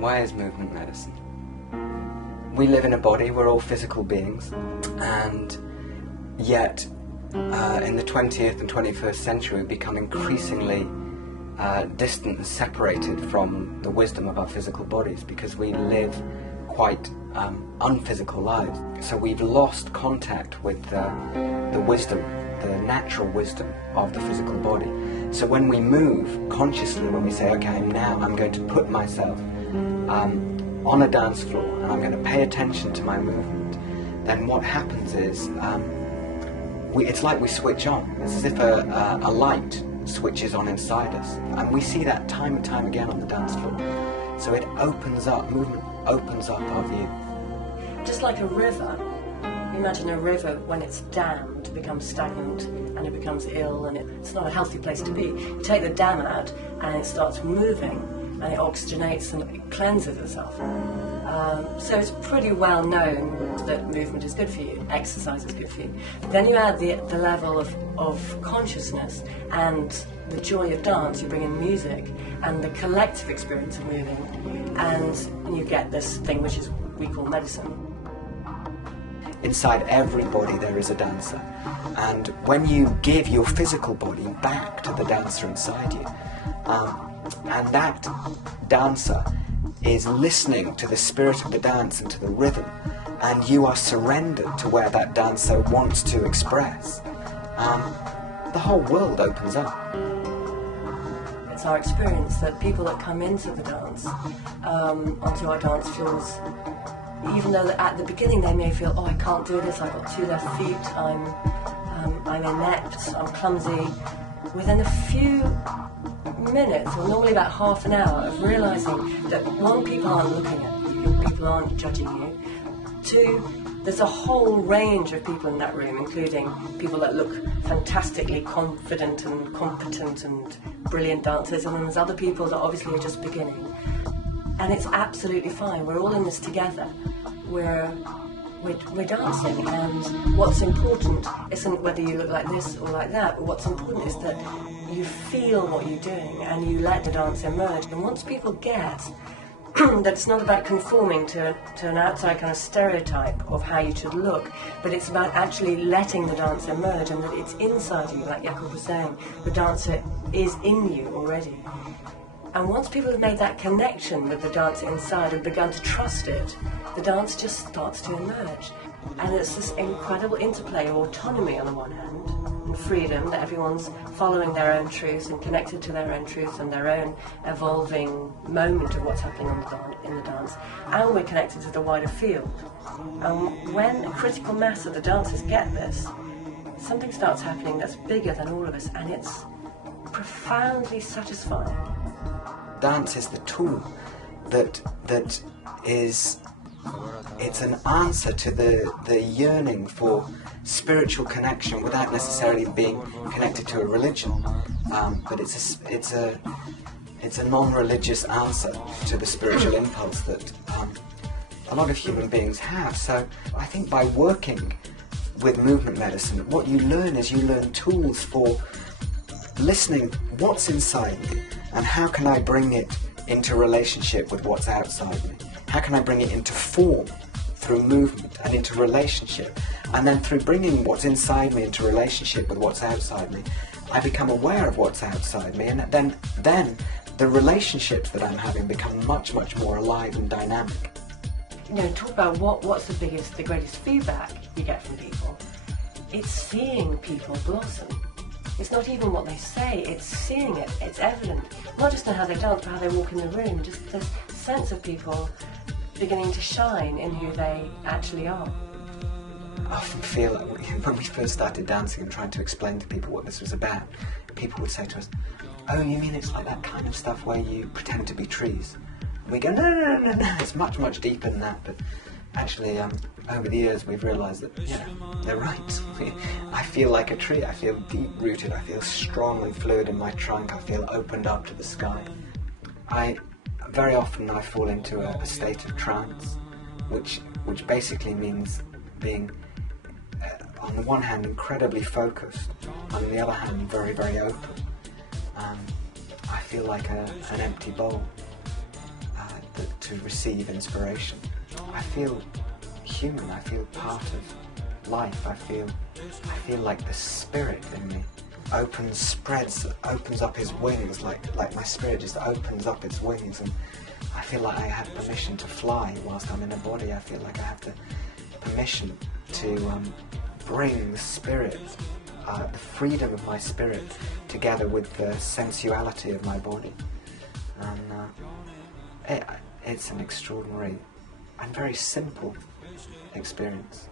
Why is movement medicine? We live in a body, we're all physical beings, and yet in the 20th and 21st century we become increasingly distant and separated from the wisdom of our physical bodies because we live quite unphysical lives. So we've lost contact with the wisdom, the natural wisdom of the physical body. So when we move consciously, when we say, okay, now I'm going to put myself on a dance floor and I'm going to pay attention to my movement, then what happens is it's like we switch on. It's as if a light switches on inside us, and we see that time and time again on the dance floor. So it opens up, movement opens up our view. Just like a river, imagine a river when it's dammed, it becomes stagnant and it becomes ill and it's not a healthy place to be. You take the dam out and it starts moving and it oxygenates and it cleanses itself. So it's pretty well known that movement is good for you, exercise is good for you. Then you add the level of consciousness and the joy of dance, you bring in music and the collective experience of moving, and you get this thing which is we call medicine. Inside every body there is a dancer, and when you give your physical body back to the dancer inside you, and that dancer is listening to the spirit of the dance and to the rhythm, and you are surrendered to where that dancer wants to express, the whole world opens up. It's our experience that people that come into the dance, onto our dance floors, even though at the beginning they may feel, oh, I can't do this, I've got two left feet, I'm inept, I'm clumsy, within a few minutes, or normally about half an hour, of realising that one, people aren't looking at you, people aren't judging you, two, there's a whole range of people in that room, including people that look fantastically confident and competent and brilliant dancers, and then there's other people that obviously are just beginning. And it's absolutely fine, we're all in this together. We're dancing, and what's important isn't whether you look like this or like that, but what's important is that you feel what you're doing and you let the dance emerge. And once people get that it's not about conforming to an outside kind of stereotype of how you should look, but it's about actually letting the dance emerge, and that it's inside you, like Jakob was saying, the dancer is in you already. And once people have made that connection with the dancer inside and begun to trust it, the dance just starts to emerge. And it's this incredible interplay of autonomy on the one hand, and freedom, that everyone's following their own truths and connected to their own truths and their own evolving moment of what's happening in the dance. And we're connected to the wider field. And when a critical mass of the dancers get this, something starts happening that's bigger than all of us, and it's profoundly satisfying. Dance is the tool that is, it's an answer to the yearning for spiritual connection without necessarily being connected to a religion, but it's a non-religious answer to the spiritual impulse that a lot of human beings have. So I think by working with movement medicine, what you learn is you learn tools for listening what's inside me and how can I bring it into relationship with what's outside me. How can I bring it into form through movement and into relationship? And then through bringing what's inside me into relationship with what's outside me, I become aware of what's outside me, and then the relationships that I'm having become much, much more alive and dynamic. You know, talk about what's the greatest feedback you get from people. It's seeing people blossom. It's not even what they say, it's seeing it, it's evident. Not just in how they dance, but how they walk in the room. Just this sense of people beginning to shine in who they actually are. I often feel like when we first started dancing and trying to explain to people what this was about, people would say to us, oh, you mean it's like that kind of stuff where you pretend to be trees? And we go, no, it's much, much deeper than that. But actually, over the years, we've realised that, yeah, they're right. I feel like a tree. I feel deep-rooted. I feel strong and fluid in my trunk. I feel opened up to the sky. Very often I fall into a state of trance, which basically means being, on the one hand, incredibly focused, on the other hand, very, very open. I feel like an empty bowl. to receive inspiration. I feel human. I feel part of life. I feel like the spirit in me opens up his wings, like my spirit just opens up its wings, and I feel like I have permission to fly whilst I'm in a body. I feel like I have the permission to bring the spirit, the freedom of my spirit, together with the sensuality of my body. And it's an extraordinary and very simple experience.